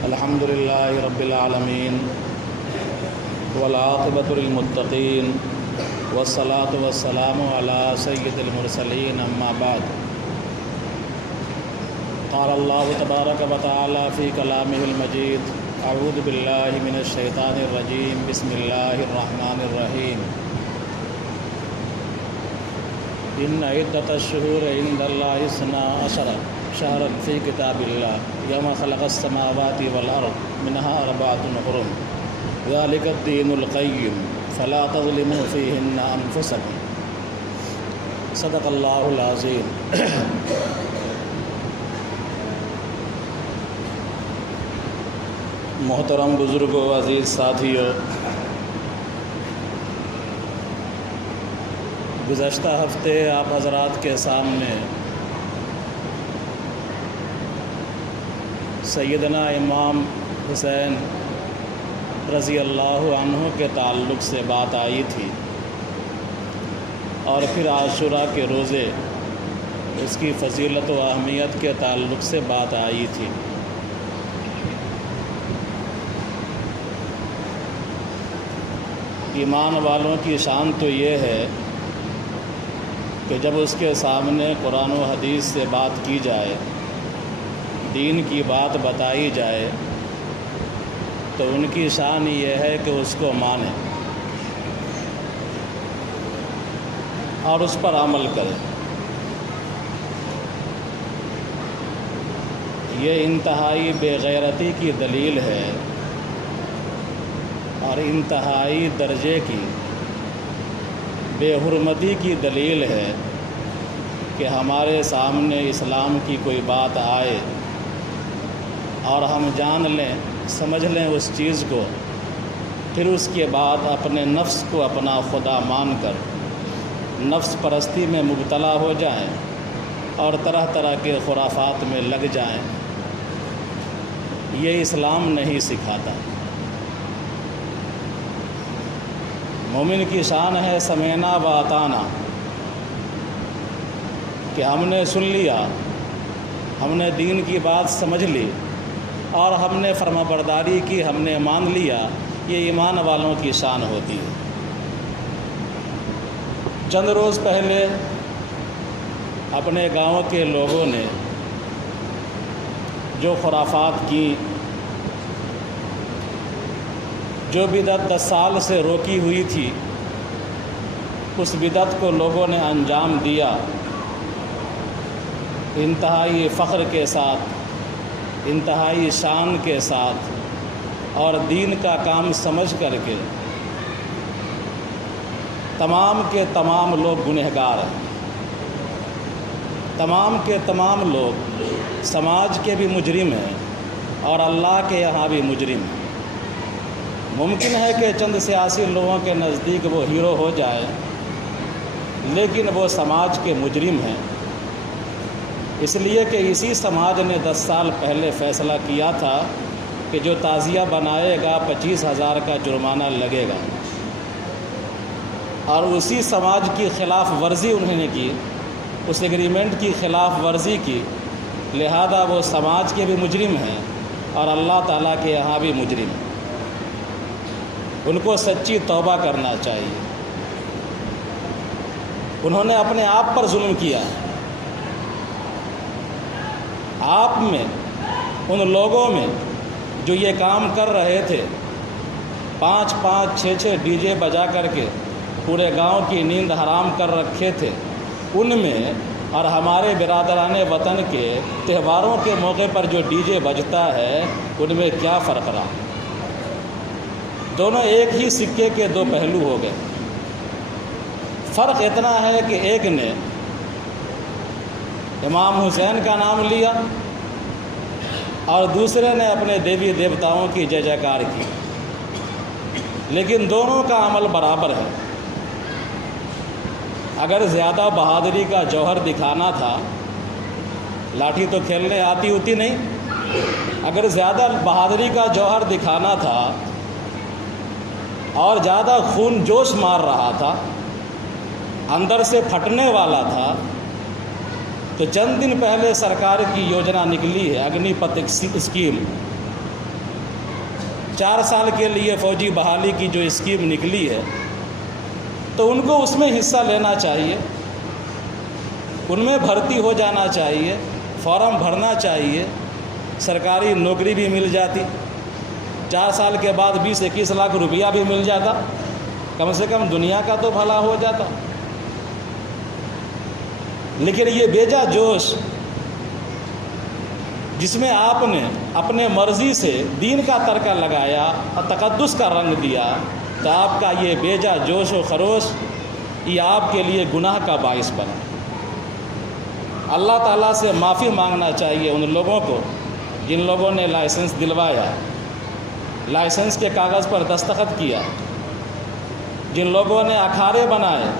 الحمد لله رب العالمين والعاقبة للمتقين والصلاة والسلام على سيد المرسلين أما بعد قال الله تبارك وتعالى في كلامه المجيد أعوذ بالله من الشيطان الرجيم بسم الله الرحمن الرحيم إن عدة الشهور عند الله 12 شهرا في كتاب الله يوم خلق السماوات والأرض منها 4 حرم ذلك الدين القيم فلا تظلموا فيهن أنفسكم صدق الله العظيم۔ محترم بزرگوں، عزیز ساتھیوں، گزشتہ ہفتے آپ حضرات کے سامنے سیدنا امام حسین رضی اللہ عنہ کے تعلق سے بات آئی تھی، اور پھر عاشوراء کے روزے اس کی فضیلت و اہمیت کے تعلق سے بات آئی تھی۔ ایمان والوں کی شان تو یہ ہے کہ جب اس کے سامنے قرآن و حدیث سے بات کی جائے، دین کی بات بتائی جائے، تو ان کی شان یہ ہے کہ اس کو مانیں اور اس پر عمل کریں۔ یہ انتہائی بے غیرتی کی دلیل ہے اور انتہائی درجے کی بے حرمتی کی دلیل ہے کہ ہمارے سامنے اسلام کی کوئی بات آئے اور ہم جان لیں، سمجھ لیں اس چیز کو، پھر اس کے بعد اپنے نفس کو اپنا خدا مان کر نفس پرستی میں مبتلا ہو جائیں اور طرح طرح کے خرافات میں لگ جائیں۔ یہ اسلام نہیں سکھاتا۔ مومن کی شان ہے سمعنا و اطعنا، کہ ہم نے سن لیا، ہم نے دین کی بات سمجھ لی اور ہم نے فرما برداری کی، ہم نے مان لیا۔ یہ ایمان والوں کی شان ہوتی ہے۔ چند روز پہلے اپنے گاؤں کے لوگوں نے جو خرافات کی، جو بدعت 10 سال سے روکی ہوئی تھی، اس بدعت کو لوگوں نے انجام دیا انتہائی فخر کے ساتھ، انتہائی شان کے ساتھ، اور دین کا کام سمجھ کر کے۔ تمام کے تمام لوگ گنہگار ہیں، تمام کے تمام لوگ سماج کے بھی مجرم ہیں اور اللہ کے یہاں بھی مجرم ہیں۔ ممکن ہے کہ چند سیاسی لوگوں کے نزدیک وہ ہیرو ہو جائے، لیکن وہ سماج کے مجرم ہیں، اس لیے کہ اسی سماج نے 10 سال پہلے فیصلہ کیا تھا کہ جو تعزیہ بنائے گا 25,000 کا جرمانہ لگے گا، اور اسی سماج کی خلاف ورزی انہوں نے کی، اس ایگریمنٹ کی خلاف ورزی کی، لہذا وہ سماج کے بھی مجرم ہیں اور اللہ تعالیٰ کے یہاں بھی مجرم ہیں۔ ان کو سچی توبہ کرنا چاہیے۔ انہوں نے اپنے آپ پر ظلم کیا، آپ میں، ان لوگوں میں جو یہ کام کر رہے تھے، 5-5 6-6 ڈی جے بجا کر کے پورے گاؤں کی نیند حرام کر رکھے تھے، ان میں اور ہمارے برادران وطن کے تہواروں کے موقع پر جو ڈی جے بجتا ہے، ان میں کیا فرق رہا؟ دونوں ایک ہی سکے کے 2 پہلو ہو گئے۔ فرق اتنا ہے کہ ایک نے امام حسین کا نام لیا اور دوسرے نے اپنے دیوی دیوتاؤں کی جے جیکار کی، لیکن دونوں کا عمل برابر ہے۔ اگر زیادہ بہادری کا جوہر دکھانا تھا، لاٹھی تو کھیلنے آتی ہوتی نہیں، اگر زیادہ بہادری کا جوہر دکھانا تھا اور زیادہ خون جوش مار رہا تھا، اندر سے پھٹنے والا تھا، تو چند دن پہلے سرکار کی یوجنا نکلی ہے اگنی پت اسکیم، 4 سال کے لیے فوجی بحالی کی جو اسکیم نکلی ہے تو ان کو اس میں حصہ لینا چاہیے، ان میں بھرتی ہو جانا چاہیے، فارم بھرنا چاہیے، سرکاری نوکری بھی مل جاتی، 4 سال کے بعد 20-21 لاکھ روپیہ بھی مل جاتا، کم سے کم دنیا کا تو بھلا ہو جاتا۔ لیکن یہ بیجا جوش جس میں آپ نے اپنے مرضی سے دین کا ترکہ لگایا اور تقدس کا رنگ دیا، تو آپ کا یہ بیجا جوش و خروش یہ آپ کے لیے گناہ کا باعث بنا۔ اللہ تعالیٰ سے معافی مانگنا چاہیے ان لوگوں کو جن لوگوں نے لائسنس دلوایا، لائسنس کے کاغذ پر دستخط کیا، جن لوگوں نے اکھاڑے بنائے،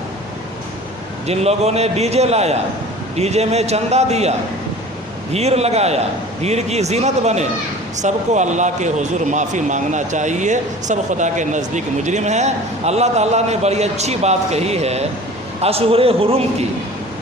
جن لوگوں نے ڈی جے لایا، ڈی جے میں چندہ دیا، بھیڑ لگایا، بھیڑ کی زینت بنے، سب کو اللہ کے حضور معافی مانگنا چاہیے۔ سب خدا کے نزدیک مجرم ہیں۔ اللہ تعالیٰ نے بڑی اچھی بات کہی ہے اشہر حرم کی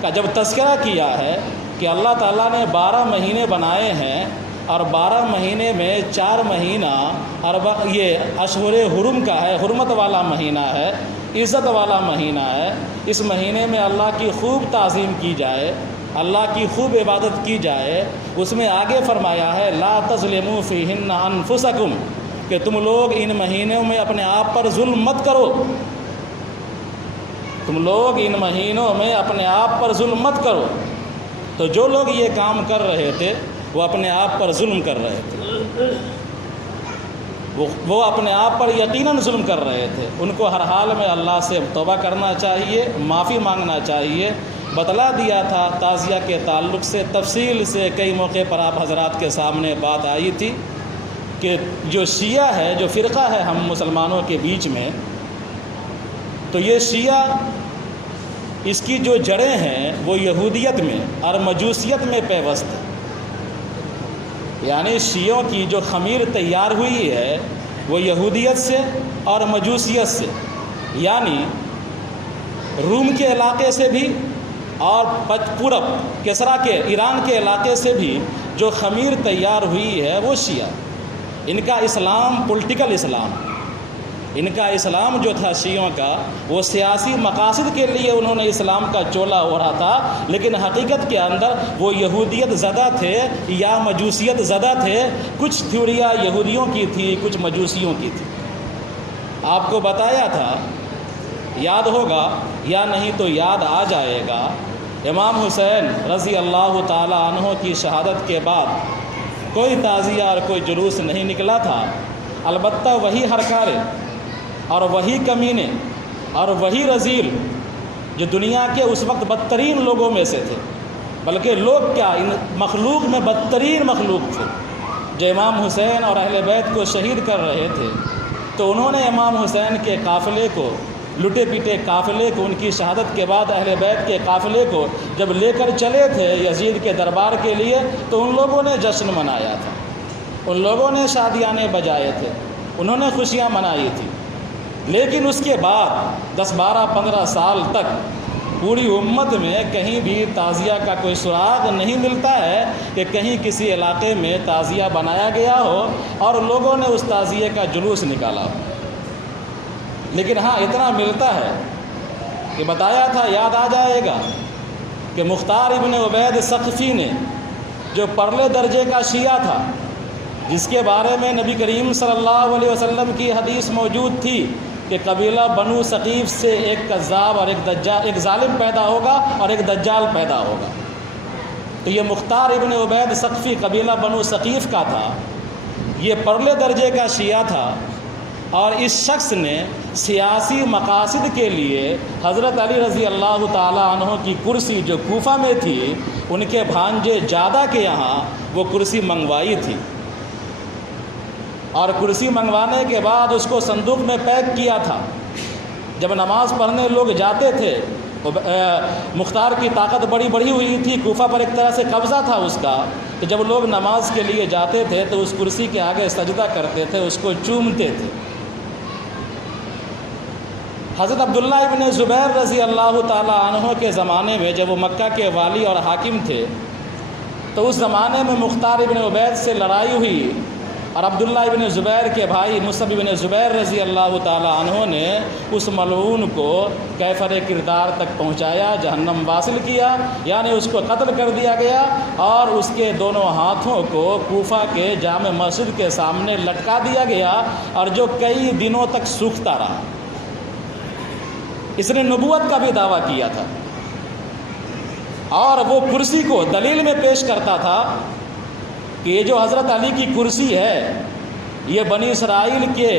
کا جب تذکرہ کیا ہے کہ اللہ تعالیٰ نے 12 مہینے بنائے ہیں اور 12 مہینے میں 4 مہینہ اور یہ اشہر حرم کا ہے، حرمت والا مہینہ ہے، عزت والا مہینہ ہے۔ اس مہینے میں اللہ کی خوب تعظیم کی جائے، اللہ کی خوب عبادت کی جائے۔ اس میں آگے فرمایا ہے لا تظلموا فیہن انفسکم، کہ تم لوگ ان مہینوں میں اپنے آپ پر ظلم مت کرو، تم لوگ ان مہینوں میں اپنے آپ پر ظلم مت کرو۔ تو جو لوگ یہ کام کر رہے تھے وہ اپنے آپ پر ظلم کر رہے تھے، وہ اپنے آپ پر یقیناً ظلم کر رہے تھے۔ ان کو ہر حال میں اللہ سے توبہ کرنا چاہیے، معافی مانگنا چاہیے۔ بتلا دیا تھا تعزیہ کے تعلق سے تفصیل سے، کئی موقع پر آپ حضرات کے سامنے بات آئی تھی کہ جو شیعہ ہے، جو فرقہ ہے ہم مسلمانوں کے بیچ میں، تو یہ شیعہ اس کی جو جڑیں ہیں وہ یہودیت میں اور مجوسیت میں پیوست ہے۔ یعنی شیعوں کی جو خمیر تیار ہوئی ہے وہ یہودیت سے اور مجوسیت سے، یعنی روم کے علاقے سے بھی اور پورب کسرا کے ایران کے علاقے سے بھی جو خمیر تیار ہوئی ہے وہ شیعہ۔ ان کا اسلام پولیٹیکل اسلام، ان کا اسلام جو تھا شیعوں کا وہ سیاسی مقاصد کے لیے انہوں نے اسلام کا چولا اوڑھا تھا، لیکن حقیقت کے اندر وہ یہودیت زدہ تھے یا مجوسیت زدہ تھے۔ کچھ تھیوریاں یہودیوں کی تھی، کچھ مجوسیوں کی تھی۔ آپ کو بتایا تھا، یاد ہوگا یا نہیں تو یاد آ جائے گا، امام حسین رضی اللہ تعالی عنہ کی شہادت کے بعد کوئی تعزیہ اور کوئی جلوس نہیں نکلا تھا، البتہ وہی ہرکارے اور وہی کمینے اور وہی رذیل جو دنیا کے اس وقت بدترین لوگوں میں سے تھے، بلکہ لوگ کیا ان مخلوق میں بدترین مخلوق تھے، جو امام حسین اور اہل بیت کو شہید کر رہے تھے، تو انہوں نے امام حسین کے قافلے کو، لٹے پیٹے قافلے کو، ان کی شہادت کے بعد اہل بیت کے قافلے کو جب لے کر چلے تھے یزید کے دربار کے لیے، تو ان لوگوں نے جشن منایا تھا، ان لوگوں نے شادیانے بجائے تھے، انہوں نے خوشیاں منائی تھی۔ لیکن اس کے بعد 10 12 15 سال تک پوری امت میں کہیں بھی تعزیہ کا کوئی سراغ نہیں ملتا ہے کہ کہیں کسی علاقے میں تعزیہ بنایا گیا ہو اور لوگوں نے اس تعزیے کا جلوس نکالا ہو۔ لیکن ہاں اتنا ملتا ہے کہ بتایا تھا، یاد آ جائے گا، کہ مختار ابن عبید ثقفی نے، جو پرلے درجے کا شیعہ تھا، جس کے بارے میں نبی کریم صلی اللہ علیہ وسلم کی حدیث موجود تھی کہ قبیلہ بنو ثقیف سے ایک کذاب اور ایک ظالم پیدا ہوگا اور ایک دجال پیدا ہوگا، تو یہ مختار ابن عبید ثقفی قبیلہ بنو ثقیف کا تھا، یہ پرلے درجے کا شیعہ تھا، اور اس شخص نے سیاسی مقاصد کے لیے حضرت علی رضی اللہ تعالی عنہ کی کرسی جو کوفہ میں تھی، ان کے بھانجے جادہ کے یہاں وہ کرسی منگوائی تھی، اور کرسی منگوانے کے بعد اس کو صندوق میں پیک کیا تھا۔ جب نماز پڑھنے لوگ جاتے تھے، مختار کی طاقت بڑی بڑھی ہوئی تھی، کوفہ پر ایک طرح سے قبضہ تھا اس کا، کہ جب لوگ نماز کے لیے جاتے تھے تو اس کرسی کے آگے سجدہ کرتے تھے، اس کو چومتے تھے۔ حضرت عبداللہ ابن زبیر رضی اللہ تعالی عنہ کے زمانے میں جب وہ مکہ کے والی اور حاکم تھے، تو اس زمانے میں مختار ابن عبید سے لڑائی ہوئی اور عبداللہ ابن زبیر کے بھائی مصعب ابن زبیر رضی اللہ تعالی عنہ نے اس ملعون کو کیفر کردار تک پہنچایا، جہنم واصل کیا، یعنی اس کو قتل کر دیا گیا اور اس کے دونوں ہاتھوں کو کوفہ کے جامع مسجد کے سامنے لٹکا دیا گیا، اور جو کئی دنوں تک سوکھتا رہا۔ اس نے نبوت کا بھی دعویٰ کیا تھا، اور وہ کرسی کو دلیل میں پیش کرتا تھا کہ یہ جو حضرت علی کی کرسی ہے یہ بنی اسرائیل کے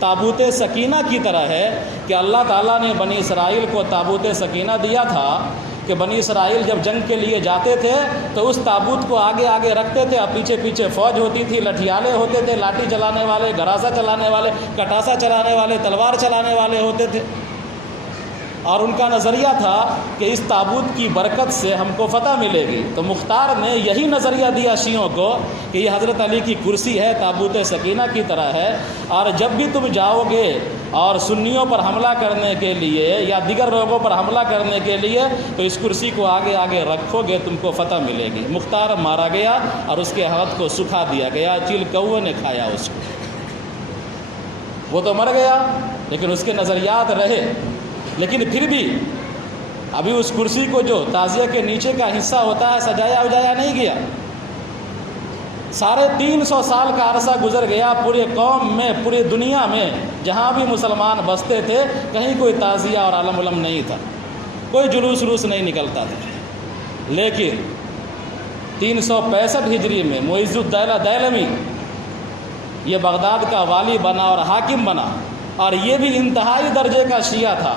تابوت سکینہ کی طرح ہے کہ اللہ تعالیٰ نے بنی اسرائیل کو تابوت سکینہ دیا تھا کہ بنی اسرائیل جب جنگ کے لیے جاتے تھے تو اس تابوت کو آگے آگے رکھتے تھے، اور پیچھے پیچھے فوج ہوتی تھی، لٹھیالے ہوتے تھے، لاٹھی چلانے والے، گراسا چلانے والے، کٹاسا چلانے والے، تلوار چلانے والے ہوتے تھے، اور ان کا نظریہ تھا کہ اس تابوت کی برکت سے ہم کو فتح ملے گی۔ تو مختار نے یہی نظریہ دیا شیعوں کو کہ یہ حضرت علی کی کرسی ہے، تابوت سکینہ کی طرح ہے، اور جب بھی تم جاؤ گے اور سنیوں پر حملہ کرنے کے لیے یا دیگر لوگوں پر حملہ کرنے کے لیے تو اس کرسی کو آگے آگے رکھو گے، تم کو فتح ملے گی۔ مختار مارا گیا اور اس کے ہاتھ کو سکھا دیا گیا، چیل کوے نے کھایا اس کو۔ وہ تو مر گیا لیکن اس کے نظریات رہے، لیکن پھر بھی ابھی اس کرسی کو جو تعزیہ کے نیچے کا حصہ ہوتا ہے سجایا وجایا نہیں گیا۔ 350 سال کا عرصہ گزر گیا، پورے قوم میں، پوری دنیا میں جہاں بھی مسلمان بستے تھے کہیں کوئی تعزیہ اور عالم علم نہیں تھا، کوئی جلوس روس نہیں نکلتا تھا۔ لیکن 365 ہجری میں معز الدولہ دیلمی یہ بغداد کا والی بنا اور حاکم بنا، اور یہ بھی انتہائی درجے کا شیعہ تھا۔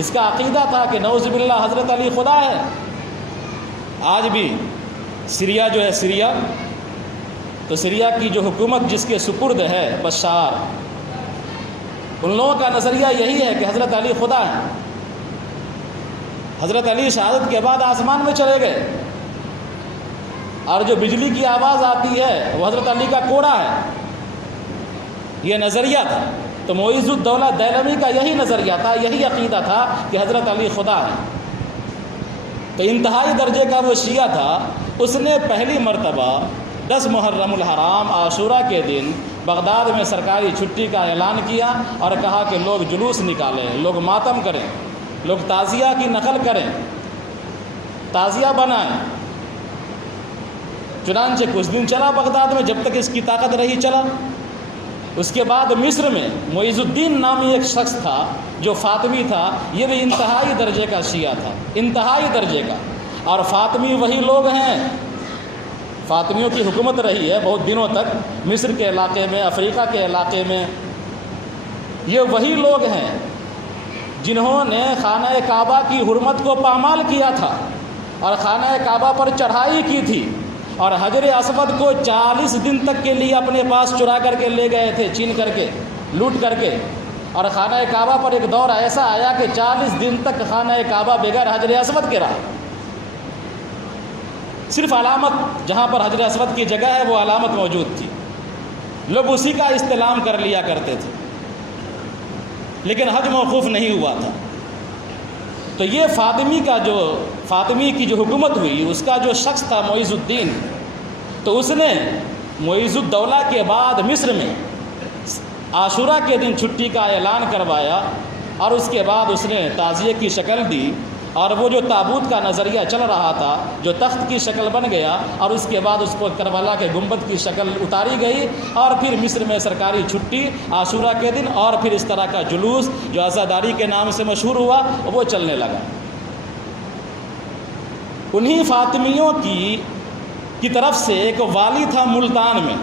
اس کا عقیدہ تھا کہ نعوذ باللہ حضرت علی خدا ہے۔ آج بھی سیریا جو ہے، سیریا تو سیریا کی جو حکومت جس کے سپرد ہے بشار، ان لوگوں کا نظریہ یہی ہے کہ حضرت علی خدا ہے۔ حضرت علی شہادت کے بعد آسمان میں چلے گئے، اور جو بجلی کی آواز آتی ہے وہ حضرت علی کا کوڑا ہے، یہ نظریہ تھا۔ تو معز الدولہ دیلمی کا یہی نظریہ تھا، یہی عقیدہ تھا کہ حضرت علی خدا ہے۔ تو انتہائی درجے کا وہ شیعہ تھا۔ اس نے پہلی مرتبہ 10 محرم الحرام عاشورہ کے دن بغداد میں سرکاری چھٹی کا اعلان کیا اور کہا کہ لوگ جلوس نکالیں، لوگ ماتم کریں، لوگ تعزیہ کی نقل کریں، تعزیہ بنائیں۔ چنانچہ کچھ دن چلا بغداد میں، جب تک اس کی طاقت رہی چلا۔ اس کے بعد مصر میں معز الدین نامی ایک شخص تھا جو فاطمی تھا، یہ بھی انتہائی درجے کا شیعہ تھا، انتہائی درجے کا۔ اور فاطمی وہی لوگ ہیں، فاطمیوں کی حکومت رہی ہے بہت دنوں تک مصر کے علاقے میں، افریقہ کے علاقے میں۔ یہ وہی لوگ ہیں جنہوں نے خانہ کعبہ کی حرمت کو پامال کیا تھا اور خانہ کعبہ پر چڑھائی کی تھی، اور حجر اسود کو 40 دن تک کے لیے اپنے پاس چرا کر کے لے گئے تھے، چھین کر کے، لوٹ کر کے۔ اور خانہ کعبہ پر ایک دور ایسا آیا کہ 40 دن تک خانہ کعبہ بغیر حجر اسود کے رہا۔ صرف علامت جہاں پر حجر اسود کی جگہ ہے وہ علامت موجود تھی، لوگ اسی کا استلام کر لیا کرتے تھے، لیکن حج موقوف نہیں ہوا تھا۔ تو یہ فاطمی کی جو حکومت ہوئی، اس کا جو شخص تھا معز الدین، تو اس نے معز الدولہ کے بعد مصر میں عاشورہ کے دن چھٹی کا اعلان کروایا، اور اس کے بعد اس نے تعزیے کی شکل دی، اور وہ جو تابوت کا نظریہ چل رہا تھا جو تخت کی شکل بن گیا، اور اس کے بعد اس کو کربلا کے گنبد کی شکل اتاری گئی، اور پھر مصر میں سرکاری چھٹی عاشورہ کے دن، اور پھر اس طرح کا جلوس جو عزاداری کے نام سے مشہور ہوا وہ چلنے لگا۔ انہی فاطمیوں کی طرف سے ایک والی تھا ملتان میں،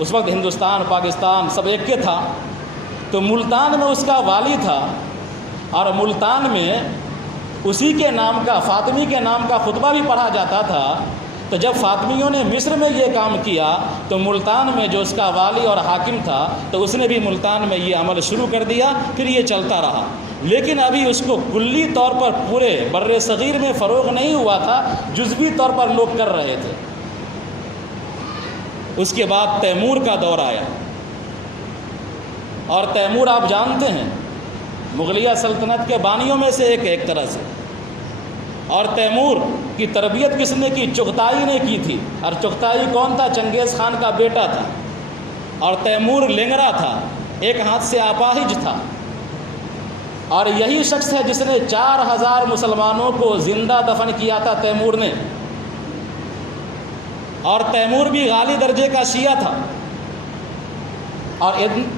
اس وقت ہندوستان پاکستان سب ایک کے تھا، تو ملتان میں اس کا والی تھا، اور ملتان میں اسی کے نام کا، فاطمی کے نام کا خطبہ بھی پڑھا جاتا تھا۔ تو جب فاطمیوں نے مصر میں یہ کام کیا تو ملتان میں جو اس کا والی اور حاکم تھا تو اس نے بھی ملتان میں یہ عمل شروع کر دیا، پھر یہ چلتا رہا، لیکن ابھی اس کو کلی طور پر پورے بر صغیر میں فروغ نہیں ہوا تھا، جزوی طور پر لوگ کر رہے تھے۔ اس کے بعد تیمور کا دور آیا، اور تیمور آپ جانتے ہیں مغلیہ سلطنت کے بانیوں میں سے ایک طرح سے، اور تیمور کی تربیت کس نے کی؟ چغتائی نے کی تھی. اور چغتائی کون تھا؟ چنگیز خان کا بیٹا تھا. اور تیمور لنگڑا تھا، ایک ہاتھ سے اپاہج تھا. اور یہی شخص ہے جس نے 4000 مسلمانوں کو زندہ دفن کیا تھا تیمور نے. اور تیمور بھی غالی درجے کا شیعہ تھا. اور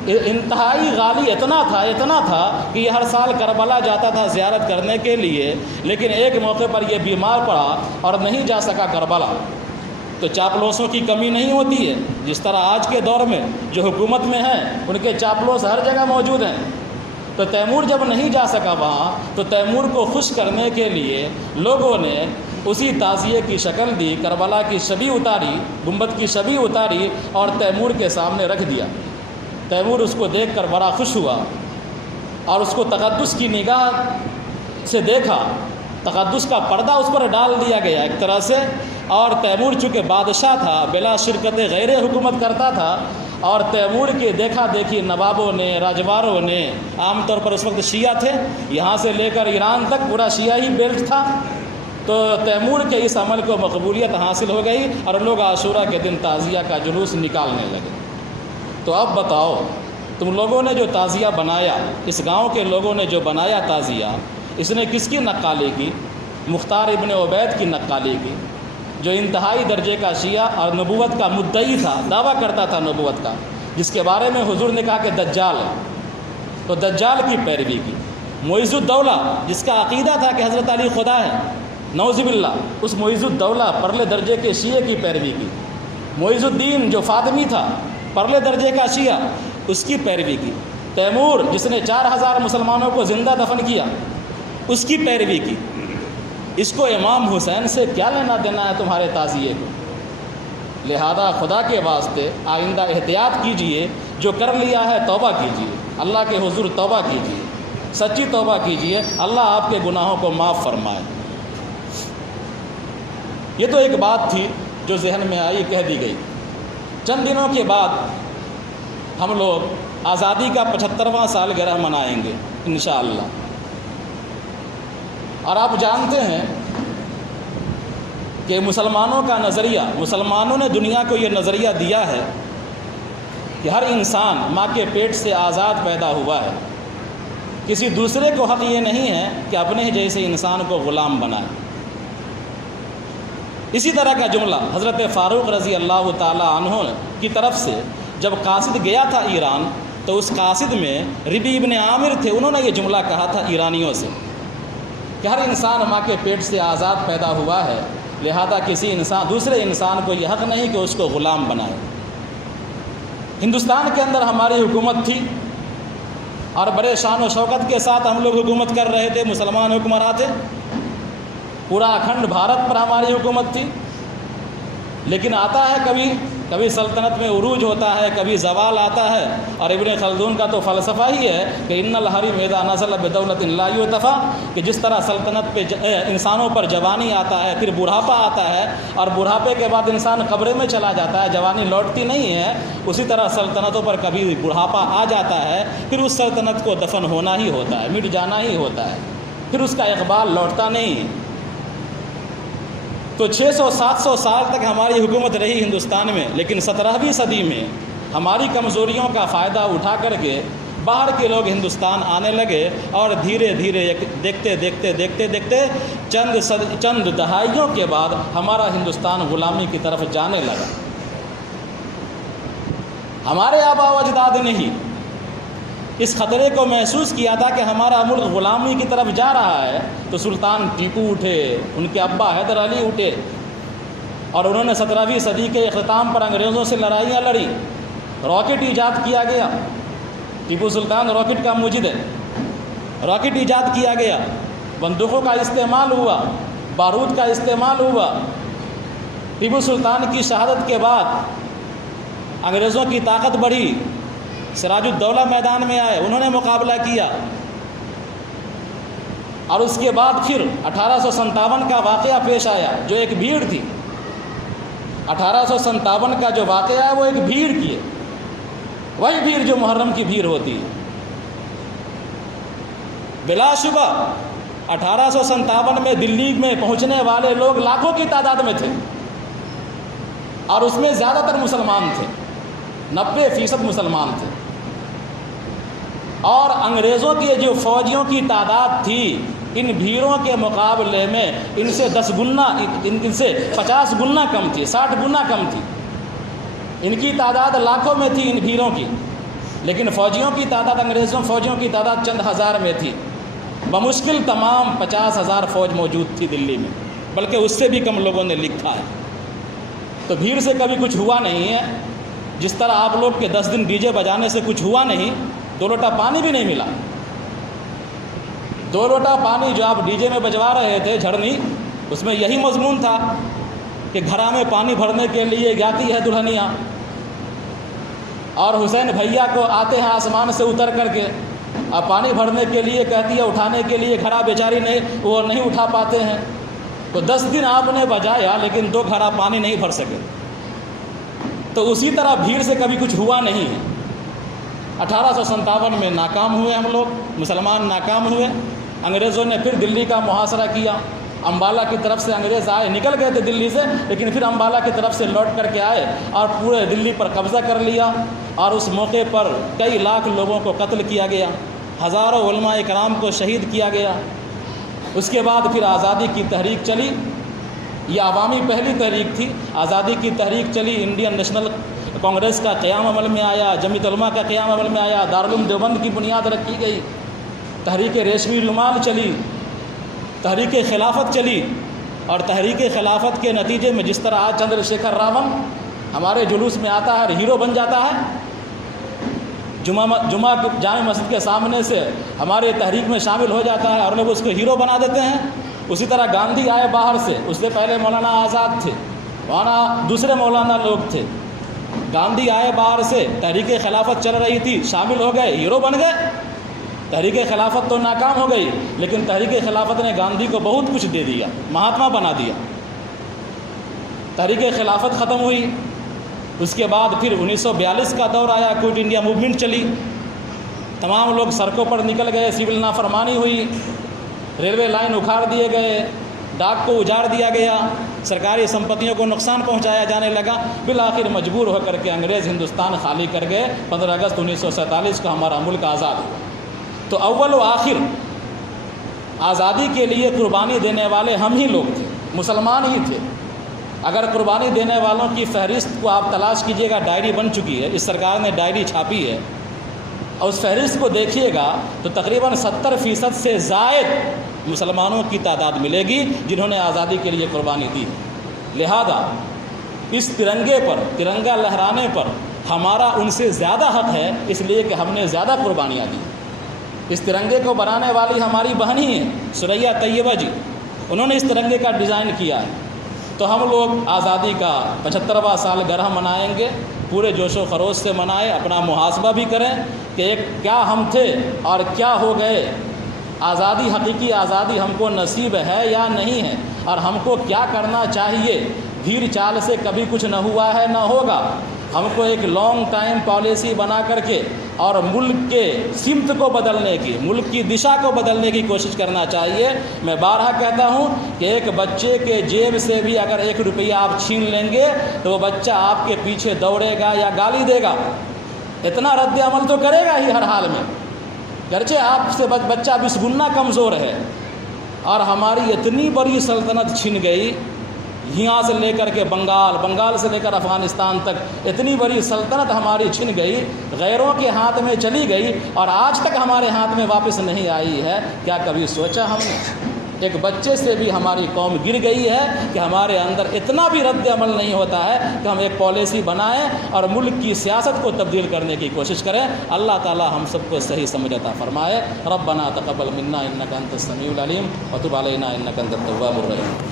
انتہائی غالی اتنا تھا کہ یہ ہر سال کربلا جاتا تھا زیارت کرنے کے لیے، لیکن ایک موقع پر یہ بیمار پڑا اور نہیں جا سکا کربلا. تو چاپلوسوں کی کمی نہیں ہوتی ہے، جس طرح آج کے دور میں جو حکومت میں ہیں ان کے چاپلوس ہر جگہ موجود ہیں. تو تیمور جب نہیں جا سکا وہاں، تو تیمور کو خوش کرنے کے لیے لوگوں نے اسی تعزیے کی شکل دی، کربلا کی شبیہ اتاری، گنبد کی شبیہ اتاری اور تیمور کے سامنے رکھ دیا. تیمور اس کو دیکھ کر بڑا خوش ہوا اور اس کو تقدس کی نگاہ سے دیکھا. تقدس کا پردہ اس پر ڈال دیا گیا ایک طرح سے. اور تیمور چونکہ بادشاہ تھا، بلا شرکت غیر حکومت کرتا تھا، اور تیمور کی دیکھا دیکھی نوابوں نے، راجواروں نے، عام طور پر اس وقت شیعہ تھے، یہاں سے لے کر ایران تک پورا شیعی بیلٹ تھا. تو تیمور کے اس عمل کو مقبولیت حاصل ہو گئی اور لوگ عاشورہ کے دن تعزیہ کا جلوس نکالنے لگے. تو اب بتاؤ، تم لوگوں نے جو تعزیہ بنایا، اس گاؤں کے لوگوں نے جو بنایا تعزیہ، اس نے کس کی نقالی کی؟ مختار ابن عبید کی نقالی کی، جو انتہائی درجے کا شیعہ اور نبوت کا مدعی تھا، دعویٰ کرتا تھا نبوت کا، جس کے بارے میں حضور نے کہا کہ دجال ہے. تو دجال کی پیروی کی. معیز الدولہ، جس کا عقیدہ تھا کہ حضرت علی خدا ہے، نعوذ باللہ، اس معیز الدولہ پرلے درجے کے شیعہ کی پیروی کی. معیز الدین جو فاطمی تھا، پرلے درجے کا شیعہ، اس کی پیروی کی. تیمور جس نے 4000 مسلمانوں کو زندہ دفن کیا، اس کی پیروی کی. اس کو امام حسین سے کیا لینا دینا ہے تمہارے تعزیے کو؟ لہذا خدا کے واسطے آئندہ احتیاط کیجئے. جو کر لیا ہے توبہ کیجئے، اللہ کے حضور توبہ کیجئے، سچی توبہ کیجئے، اللہ آپ کے گناہوں کو معاف فرمائے. یہ تو ایک بات تھی جو ذہن میں آئی، کہہ دی گئی. چند دنوں کے بعد ہم لوگ آزادی کا 75واں سالگرہ منائیں گے انشاءاللہ. اور آپ جانتے ہیں کہ مسلمانوں کا نظریہ، مسلمانوں نے دنیا کو یہ نظریہ دیا ہے کہ ہر انسان ماں کے پیٹ سے آزاد پیدا ہوا ہے. کسی دوسرے کو حق یہ نہیں ہے کہ اپنے جیسے انسان کو غلام بنائے. اسی طرح کا جملہ حضرت فاروق رضی اللہ تعالی عنہ کی طرف سے جب قاصد گیا تھا ایران، تو اس قاصد میں ربی ابن عامر تھے. انہوں نے یہ جملہ کہا تھا ایرانیوں سے کہ ہر انسان ماں کے پیٹ سے آزاد پیدا ہوا ہے، لہذا کسی دوسرے انسان کو یہ حق نہیں کہ اس کو غلام بنائے. ہندوستان کے اندر ہماری حکومت تھی اور بڑے شان و شوکت کے ساتھ ہم لوگ حکومت کر رہے تھے، مسلمان حکمراں تھے. پورا اکھنڈ بھارت پر ہماری حکومت تھی. لیکن آتا ہے کبھی سلطنت میں عروج ہوتا ہے، کبھی زوال آتا ہے. اور ابن خلدون کا تو فلسفہ ہی ہے کہ ان الحریم اذا نزل بدولت لا یتفا، کہ جس طرح سلطنت پہ انسانوں پر جوانی آتا ہے، پھر بڑھاپا آتا ہے، اور بڑھاپے کے بعد انسان قبر میں چلا جاتا ہے، جوانی لوٹتی نہیں ہے، اسی طرح سلطنتوں پر کبھی بڑھاپا آ جاتا ہے، پھر اس سلطنت کو دفن ہونا ہی ہوتا ہے، مٹ جانا ہی ہوتا ہے، پھر اس کا اقبال لوٹتا نہیں ہے. تو 600-700 سال تک ہماری حکومت رہی ہندوستان میں، لیکن 17ویں صدی میں ہماری کمزوریوں کا فائدہ اٹھا کر کے باہر کے لوگ ہندوستان آنے لگے، اور دھیرے دھیرے دیکھتے چند دہائیوں کے بعد ہمارا ہندوستان غلامی کی طرف جانے لگا. ہمارے آباء و اجداد نے ہی اس خطرے کو محسوس کیا تھا کہ ہمارا ملک غلامی کی طرف جا رہا ہے. تو سلطان ٹیپو اٹھے، ان کے ابا حیدر علی اٹھے، اور انہوں نے 17ویں صدی کے اختتام پر انگریزوں سے لڑائیاں لڑی. راکٹ ایجاد کیا گیا. ٹیپو سلطان راکٹ کا موجد ہے. راکٹ ایجاد کیا گیا، بندوقوں کا استعمال ہوا، بارود کا استعمال ہوا. ٹیپو سلطان کی شہادت کے بعد انگریزوں کی طاقت بڑھی. سراج الدولہ میدان میں آئے، انہوں نے مقابلہ کیا. اور اس کے بعد پھر 1857 کا واقعہ پیش آیا، جو ایک بھیڑ تھی. 1857 کا جو واقعہ ہے وہ ایک بھیڑ کی ہے، وہی بھیڑ جو محرم کی بھیڑ ہوتی ہے. بلا شبہ 1857 میں دلی میں پہنچنے والے لوگ لاکھوں کی تعداد میں تھے اور اس میں زیادہ تر مسلمان تھے، 90% مسلمان تھے، اور انگریزوں کے جو فوجیوں کی تعداد تھی ان بھیڑوں کے مقابلے میں ان سے 10 گنا، ان سے 50 گنا کم تھی، 60 گنا کم تھی۔ ان کی تعداد لاکھوں میں تھی ان بھیڑوں کی، لیکن فوجیوں کی تعداد، انگریزوں فوجیوں کی تعداد چند ہزار میں تھی۔ بمشکل تمام 50,000 فوج موجود تھی دلی میں، بلکہ اس سے بھی کم لوگوں نے لکھا ہے۔ تو بھیڑ سے کبھی کچھ ہوا نہیں ہے، جس طرح آپ لوگ کے 10 دن ڈی جے بجانے سے کچھ ہوا نہیں، 2 لوٹا پانی بھی نہیں ملا۔ 2 لوٹا پانی جو آپ ڈی جے میں بجوا رہے تھے جھڑنی، اس میں یہی مضمون تھا کہ گھڑا میں پانی بھرنے کے لیے جاتی ہے دلہنیاں، اور حسین بھیا کو آتے ہیں آسمان سے اتر کر کے، اب پانی بھرنے کے لیے کہتی ہے، اٹھانے کے لیے گھڑا بیچاری وہ نہیں اٹھا پاتے ہیں۔ تو 10 دن آپ نے بجایا لیکن 2 گھڑا پانی نہیں بھر سکے۔ تو اسی طرح بھیڑ سے کبھی کچھ ہوا نہیں ہے۔ 1857 میں ناکام ہوئے ہم لوگ، مسلمان ناکام ہوئے۔ انگریزوں نے پھر دلی کا محاصرہ کیا، امبالہ کی طرف سے انگریز آئے، نکل گئے تھے دلی سے، لیکن پھر امبالہ کی طرف سے لوٹ کر کے آئے اور پورے دلی پر قبضہ کر لیا، اور اس موقع پر کئی لاکھ لوگوں کو قتل کیا گیا، ہزاروں علماء کرام کو شہید کیا گیا۔ اس کے بعد پھر آزادی کی تحریک چلی، یہ عوامی پہلی تحریک تھی۔ آزادی کی تحریک چلی، انڈین نیشنل کانگریس کا قیام عمل میں آیا، جمعیت علماء کا قیام عمل میں آیا، دارالعلوم دیوبند کی بنیاد رکھی گئی، تحریک ریشمی رومال چلی، تحریک خلافت چلی، اور تحریک خلافت کے نتیجے میں جس طرح آج چندر شیکھر راون ہمارے جلوس میں آتا ہے اور ہیرو بن جاتا ہے، جمعہ جامع مسجد کے سامنے سے ہمارے تحریک میں شامل ہو جاتا ہے اور لوگ اس کو ہیرو بنا دیتے ہیں، اسی طرح گاندھی آئے باہر سے، اس سے پہلے مولانا آزاد تھے، وہاں دوسرے مولانا لوگ تھے، گاندھی آئے باہر سے، تحریک خلافت چل رہی تھی، شامل ہو گئے، ہیرو بن گئے۔ تحریک خلافت تو ناکام ہو گئی، لیکن تحریک خلافت نے گاندھی کو بہت کچھ دے دیا، مہاتما بنا دیا۔ تحریک خلافت ختم ہوئی، اس کے بعد پھر 1942 کا دور آیا، کوئٹ انڈیا موومنٹ چلی، تمام لوگ سڑکوں پر نکل گئے، سول نافرمانی ہوئی، ریلوے لائن اکھاڑ دیے گئے، ڈاک کو اجاڑ دیا گیا، سرکاری سمپتیوں کو نقصان پہنچایا جانے لگا، بالآخر مجبور ہو کر کے انگریز ہندوستان خالی کر گئے۔ 15 اگست 1947 کو ہمارا ملک آزاد ہوا۔ تو اول و آخر آزادی کے لیے قربانی دینے والے ہم ہی لوگ تھے، مسلمان ہی تھے۔ اگر قربانی دینے والوں کی فہرست کو آپ تلاش کیجئے گا، ڈائری بن چکی ہے، اس سرکار نے ڈائری چھاپی ہے، اور اس فہرست کو دیکھیے گا تو تقریباً 70% سے زائد مسلمانوں کی تعداد ملے گی جنہوں نے آزادی کے لیے قربانی دی۔ لہذا اس ترنگے پر، ترنگا لہرانے پر ہمارا ان سے زیادہ حق ہے، اس لیے کہ ہم نے زیادہ قربانیاں دی۔ اس ترنگے کو بنانے والی ہماری بہن ہی ہیں، ثریا طیبہ جی، انہوں نے اس ترنگے کا ڈیزائن کیا ہے۔ تو ہم لوگ آزادی کا 75واں سال گرہ منائیں گے، پورے جوش و خروش سے منائیں، اپنا محاسبہ بھی کریں کہ کیا ہم تھے اور کیا ہو گئے، آزادی، حقیقی آزادی ہم کو نصیب ہے یا نہیں ہے، اور ہم کو کیا کرنا چاہیے۔ بھیڑ چال سے کبھی کچھ نہ ہوا ہے، نہ ہوگا۔ ہم کو ایک لانگ ٹائم پالیسی بنا کر کے اور ملک کے سمت کو بدلنے کی، ملک کی دشا کو بدلنے کی کوشش کرنا چاہیے۔ میں بارہا کہتا ہوں کہ ایک بچے کے جیب سے بھی اگر 1 روپیہ آپ چھین لیں گے تو وہ بچہ آپ کے پیچھے دوڑے گا یا گالی دے گا، اتنا رد عمل تو کرے گا ہی ہر حال میں، گرچہ آپ سے بچہ 20 گنا کمزور ہے۔ اور ہماری اتنی بڑی سلطنت چھن گئی، یہاں سے لے کر کے بنگال سے لے کر افغانستان تک اتنی بڑی سلطنت ہماری چھن گئی، غیروں کے ہاتھ میں چلی گئی اور آج تک ہمارے ہاتھ میں واپس نہیں آئی ہے۔ کیا کبھی سوچا ہم نے؟ ایک بچے سے بھی ہماری قوم گر گئی ہے کہ ہمارے اندر اتنا بھی رد عمل نہیں ہوتا ہے کہ ہم ایک پالیسی بنائیں اور ملک کی سیاست کو تبدیل کرنے کی کوشش کریں۔ اللہ تعالی ہم سب کو صحیح سمجھ عطا فرمائے۔ ربنا تقبل منا انک انت السمیع العلیم وتب علینا انک انت التواب الرحیم۔